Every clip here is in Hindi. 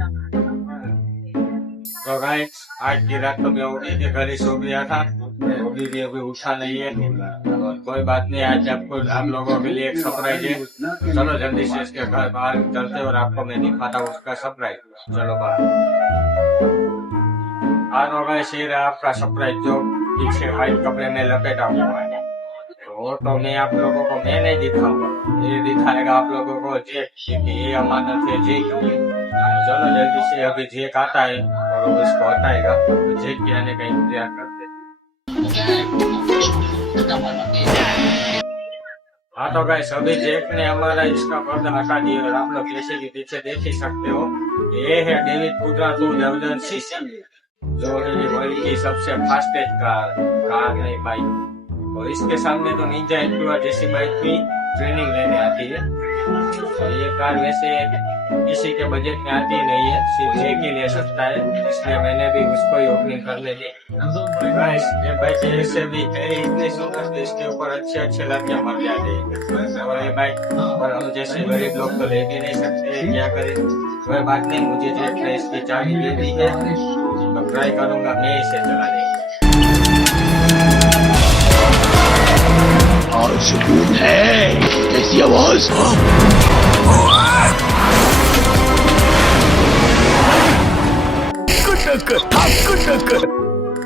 तो गाइस आज की रात तो मैं उठी के घर ही सो गया था। अभी भी अभी उठा नहीं है और कोई बात नहीं। आज आपको आप लोगों के लिए एक सरप्राइज है। चलो जल्दी से इसके घर बाहर चलते और आपको मैं दिखाता हूँ उसका सरप्राइज। चलो बाहर। आज होगा शेर है आपका सरप्राइज जो पीछे व्हाइट कपड़े में लपेटा हुआ है। तो मैं आप लोगों को मैं नहीं दिखाऊंगा, ये दिखाएगा आप लोगों को जेक, क्योंकि ये अमानत है जेक की। चलो जल्दी से अभी जेक आता है और वो इसको हटाएगा तो जेक के आने का इंतजार करते हैं। हाँ तो गाइस अभी जेक ने हमारा इसका पर्दा हटा दिया और आप लोग जैसे कि पीछे देख ही सकते हो ये है डेविड पुत्रा 2000cc जो है वर्ल्ड की सबसे फास्टेस्ट कार नहीं बाइक। और इसके सामने तो निंजा एक्टिवा जैसी बाइक की ट्रेनिंग लेने आती है। तो ये कार वैसे किसी के बजट में आती नहीं है, सिर्फ एक ही ले सकता है, इसलिए मैंने भी उसको ही ओपनिंग करने दी। ये बाइक ऐसे भी इतनी सुंदर थी, इसके ऊपर अच्छे लड़कियां मर जाती है। और ये बाइक पर हम जैसे गरीब लोग तो ले भी नहीं सकते, क्या करें। कोई बात नहीं, मुझे जेक ने इसकी चाबी दे दी है तो ट्राई करूंगा मैं इसे चलाने। और सुकून है कैसी आवाज।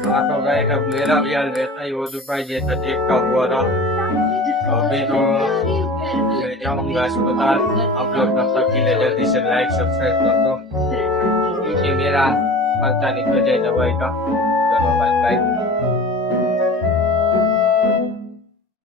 हाँ तो गाइस अब मेरा भी हाल वैसा ही हो चुका है जैसा देखता हुआ था। अभी तो मैं जाऊंगा अस्पताल। आप लोग तब तक के लिए जल्दी से लाइक सब्सक्राइब कर दो क्योंकि मेरा खर्चा निकल जाए दवाई का। चलो बाय बाय।